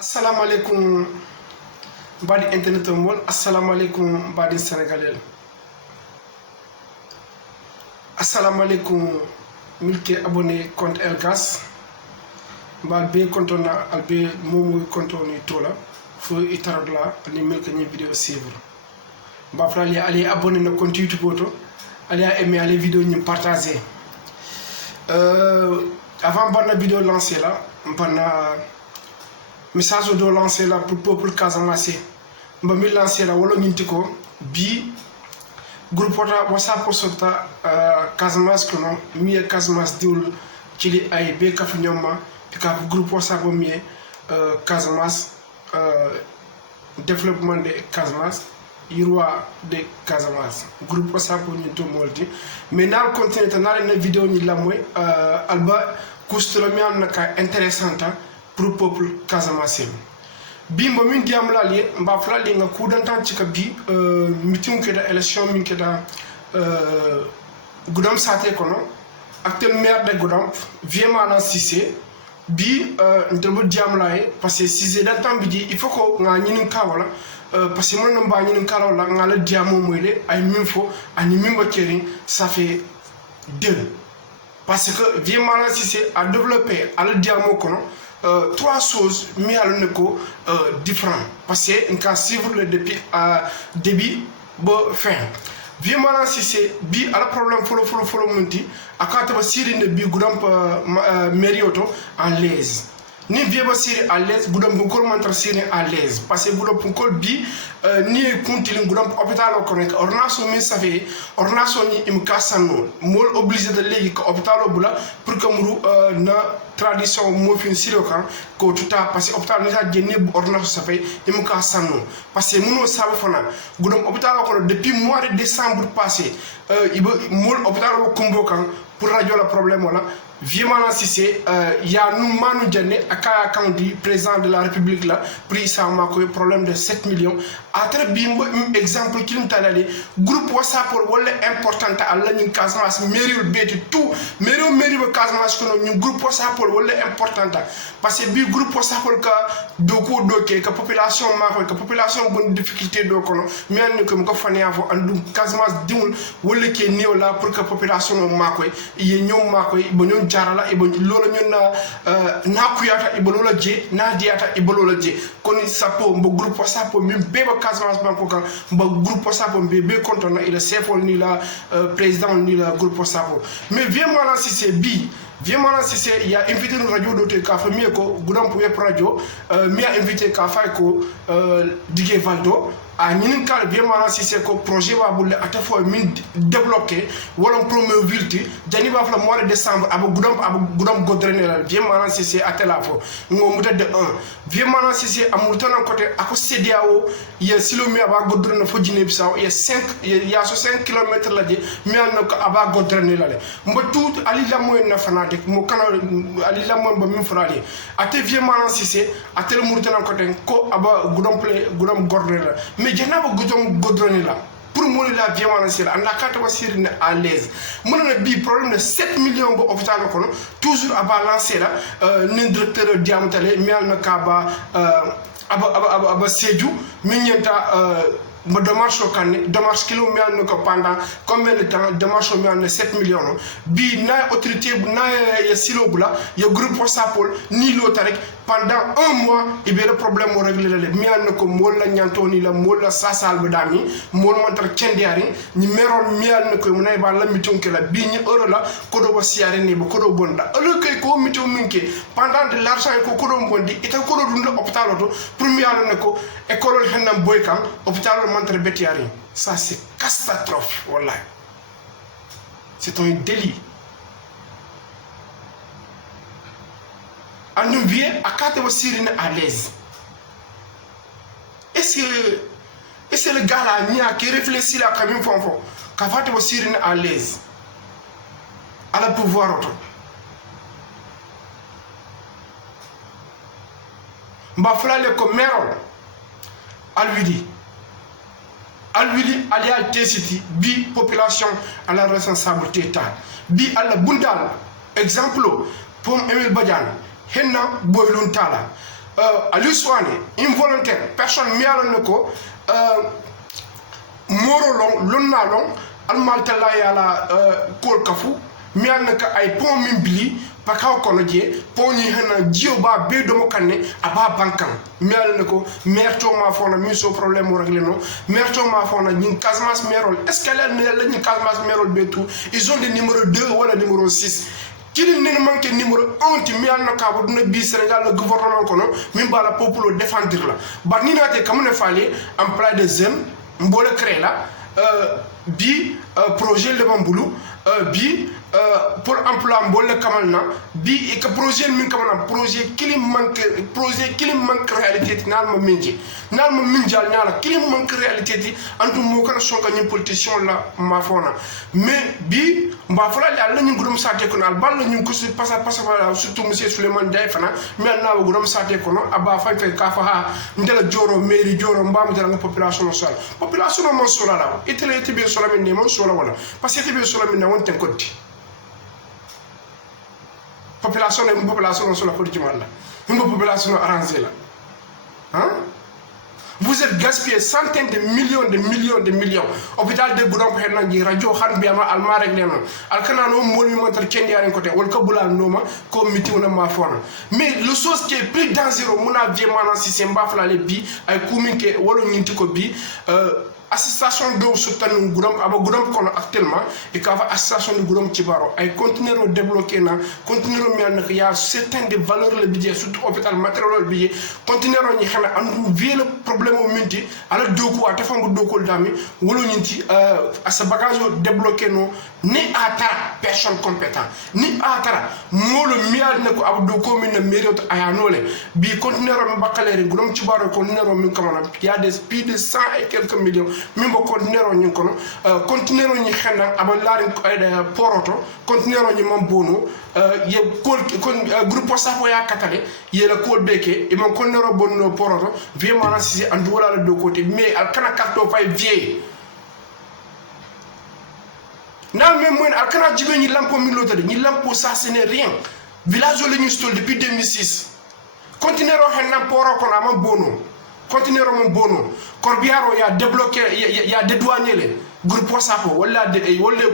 Assalamu alaikum badi internet mol assalamu alaikum badi sénégalais assalamu alaikum milke abonné compte Elgas mbal be compte na albe momu compte ni tola fo itaradla ni milke ni vidéo suivre mba frali ali abonné na compte YouTube auto ali a aimé les vidéos ni partager avant bonne vidéo lancée là mbana message do lancer là pour peuple Casamance mba mi lancer là wala ñinti ko bi groupe WhatsApp pour sota Casamance kono mi Casamance diul ci li ay be kaf ñoma ka groupe WhatsApp mi Casamance développement de Casamance yirwa de Casamance groupe WhatsApp ñu to moldi mais na continuer ta na vidéo ni la moy alba kustula mi an ka intéressante pour peuple Casamance bi mbo min diam lali mba flali nga kudantan ci ka bi meeting ke da élection min ke da Goudomp saté kono acteur maire de Goudomp Viemana Cissé bi ndebo diam laye parce que Cissé dans temps bi il faut ko nga ñinin kawala parce que mon no ba ñinin kawala nga la diamo moyle ay min fo ani min ba keri ça fait deux parce que Viemana Cissé a développé à le diamo kono trois choses mis à l'éco différents parce que on suivre le depuis début bo fin Viemana Cissé bi ala problème follow monti akata ba siri ne bi Goudomp mairie auto en l'aise ni vieba siri à l'aise Goudomp ko montre siri à l'aise parce que Goudomp ko bi ni continue Goudomp hôpital ko nek ordonnance mi savé ordonnance ni im kasano mol obligé de légui ko hôpital bula pour que muru na tradition mo fin siro kan ko tuta parce que hôpital ni ta jenné ordonnance savé im kasano parce que muno sabe fana Goudomp hôpital ko depuis mois de décembre passé ibo mol hôpital ko kumbo kan pour radio la problème wala Viemana Cissé ya nous manu janné akaya kandi président de la république là pris ça ma ko problème de 7 millions à très bien exemple qui nous talali groupe WhatsApp wala important alla ñu Casamance mairie béti tout mairie ba Casamance ko ñu groupe WhatsApp wala important parce que bi groupe WhatsApp ka doko doké ka population ma ko ka population bonne difficulté do kono mi an ko ko fani avo andu Casamance diwul wala ke néew la pour que population ma ko ye ñom ma ko bo ñom jarala ibo lolo ñun na kuyata ibo lolo je na diata ibo lolo je koni sapo mbo groupe WhatsApp mi beba Casamance banko kan mbo groupe WhatsApp be konton na ila sefol ni la président ni la groupe WhatsApp mais Viemana Cissé bi Viemana Cissé il y a invité une radio d'autre ka famille ko Goudomp web radio mi a invité ka fay ko Digue Valdo a ñinin kal Viemana Cissé ko projet wa bulle ata fo min débloquer wala premier vilti jani ba fa mois de décembre aba Goudomp godrené la Viemana Cissé atela fo ngo muta de 1 Viemana Cissé amul tan côté ako CEDEAO ya silomi aba godrené fo Guinée Bissau ya 5 km la je mi an ko aba godrené la le mbo tout ali la moy na fanatique mo kana ali la moy ba min frali ate Viemana Cissé atel murtan côté ko aba Goudomp godrené la mais janaba Goudomp godrené la pour moi la Viemana Cissé anda kata wa siri à l'aise mon na bi problème de 7 millions go hôpital ko toujours à balancer là ni directeur diamantale mi al ka ba aba Sédhiou mi ñenta ma démarche au Canet, démarche kilo mi ko pendant combien de temps démarche mi 7 millions bi na autorité na ya silo bula ya groupe WhatsApp ni lo tarek pendant un mois il y a le problème au régler le mi ko mol la ñantoni la mol la sasal be dami mol montar cendiari ni meron mi ko mu nay ba la miton ke la bi ni euro la ko do ba siare ni ba ko do bonda le kay ko miton minke pendant de l'argent ko do bondi ita ko do dund hôpital auto pour mi ko école henam boy kam hôpital montre betiari ça c'est catastrophe wallahi c'est un délit en nous vient à quatre sirine à l'aise est-ce que le gars là ni a qui réfléchit là comme une fonfon qu'a fait vos sirine à l'aise à la pouvoir auto mba flale ko merol al lui dit alial T-City bi population à la responsabilité état bi à la bundal exemple pour Emile Badiane henna boylun tala Aliou Souane involontaire personne mi alon ko moro long lonna long almaltalla yala kol kafu mi alon ka ay pont min bili pakaw kono je poni hana jio ba be do mo kanne aba bankan mi alon ko maire to ma fona mi so problème réglé no maire to ma fona ñin Casamance merol est ce que la ñin Casamance merol be tout ils ont des numéro 2 wala numéro 6 kili ne manque numéro 1 ti mi alon ka bo bi Sénégal le gouvernement kono mi bala peuple défendre la ba ni naté comme ne fallait emploi des jeunes mbole créer là bi projet le bamboulou bi pour emploi mbole kamalna bi et que projet min kamana projet kilim manque réalité nal ma minji nala kilim manque réalité antu mo kana sonka ñi politicien la ma fona mais bi mba fala la ñu gudum saté ko nal bal ñu ko passa surtout monsieur Souleymane Ndiaye fana mi na ba gudum saté ko no aba fay ka fa ha ndela joro mairie joro mbam dara population sol population mo sola la itele tibe sola min mo sola wala parce que tibe sola min won ten koddi population est une population sur la politique là. Une population arrangée là. Hein? Vous êtes gaspillé centaines de millions. Hôpital de Goudon pour Henangi, Radio Han Biama, Alma Regleno. Alcanano, Moli Montre Kendi à un côté, Olkabula Noma, comme Mitiona Mafona. Mais le chose qui est plus dangereux, Mona Viemana, si c'est Mbafla Lebi, avec Koumike, Wolonintikobi, association do sutanu gudom aba gudom kono actuellement et ka association de gudom tibaro ay continuer au débloquer na continuer mi an il y a certaines de valeurs le budget surtout hôpital matériel budget continuer ñi xana andu vie le problème au minti ala doku ata fambu dokol dami wolo ñinti asa bagage débloquer no ni atara personne compétent ni atara molo mi al ne ko abdo ko min mérite ayanole bi continuer mi bakalere gudom tibaro continuer mi kamana il y a des plus de 100 et quelques millions mimbo continuero ñi kono continuero ñi xenna abal laari poroto continuero ñi mambono ye kol groupe sapo ya katale ye la kol beke e mon continuero bonno poroto vraiment na si andu wala de côté mais al kana karto fay vie nan même moyen al kana jibe ñi lampo mi lotade ñi lampo ça ce n'est rien village le ñu stol depuis 2006 continuero xenna poro kono am bono continuer mon bono Corbiaro y a débloqué y a dédouané les groupe Sapo wala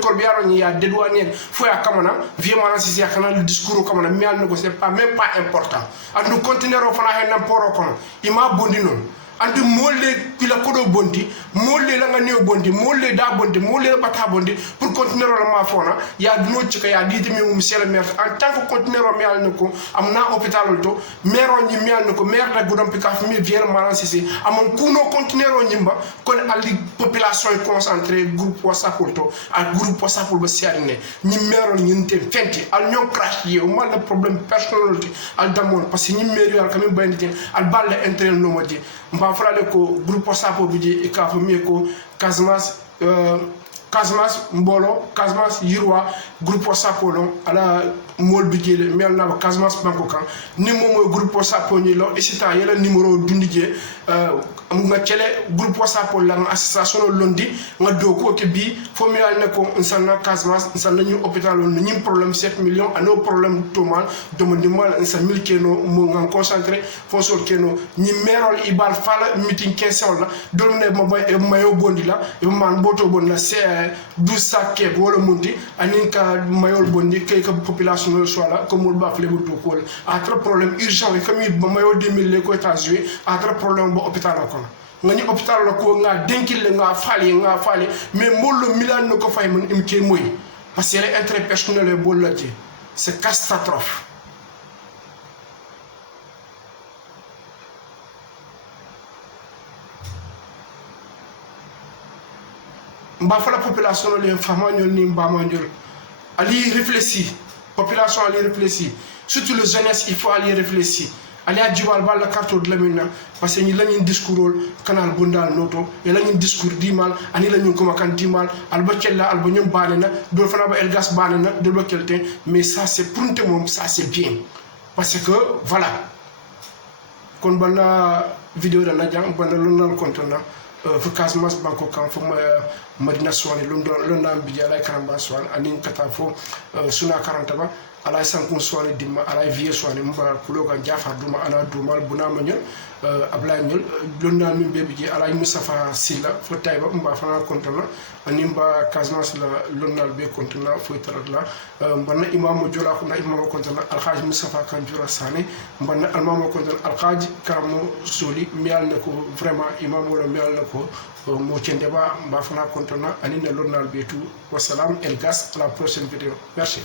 Corbiaro y a dédouané faut ya kamana vraiment si ya kana le discours kamana mais al ne c'est pas même pas important and nous continuerons fana hen poro kono ima bondino andi molle kila kodo bondi molle la nga new bondi molle da bondi molle bata bondi pour continuer la ma fona ya no cika ya didi mi monsieur le maire en tant que continuer mi al nako amna hôpital to maire ni mi al nako maire da gudam pika mi vier maran ceci amon kuno continuer nyimba kon ali population est concentrée groupe WhatsApp to al groupe WhatsApp ba siarine ni maire ni nte fenti al ñom crash yi o mal le problème personnalité al damon parce que ni maire al kam bayndite al balle interne no modi mba frale ko groupe sapo bidi e ka fami ko Casamance mbolo Casamance yirwa groupe sapo lon ala mol bidjele mel na Casamance banko kan ni momo groupe sapo ni lo e sita yela numéro dundije nga télé groupe sapo la association londi nga do ko ke bi fo mi al ne ko nsana Casamance nsana ñu hôpital on ñim problème 7 millions ano problème tomal demande mal nsa milkeno mo nga concentré fo sol keno ñi merol ibal fala meeting 15 la do ne mo mayo bondi la e man boto bon la c'est 12 sacs wala mundi aninka mayol bondi kay ka population no soit là comme ba flé do ko atra problème urgent e famille mayo 2000 ko États-Unis atra problème bo hôpital ko ngani hôpital la ko nga denkil nga fali mais mollo milan no ko fay man imke moy parce que les intérêts personnels et bol la c'est catastrophe. Mba fa la population les femmes ni mba manjol ali réfléchir population ali réfléchir surtout les jeunesse il faut aller réfléchir ali adjibal bal la carte de la mina parce que ni lañu discours canal bundal noto e lañu discours dimal ani lañu ko makan dimal alba kella alba ñom banena do fana ba elgas banena de localité mais ça c'est pour mom ça c'est bien parce que voilà kon bana vidéo da na jang bana lu nal contona fu Casamance banko kan fu Madina Souane lu ndam bi jala karamba Souane ani kata fo suna 40 ba ala sankun soani dimma ala vie soani mba kulo kan jafar duma ala dumal bunama ñol abla ñol lonna min bebi ji ala mustafa silla fo tayba mba fana kontana ani mba Casamance la lonnal be kontana fo tarat la mbanna imam jola ko na imam kontana alhaji mustafa kanjura sane mbanna almamo kontana alhaji karamo soli miyal ne ko vraiment imam wala miyal ne ko mo cende ba mba fana kontana ani ne lonnal be tout wassalam el gas à la prochaine vidéo merci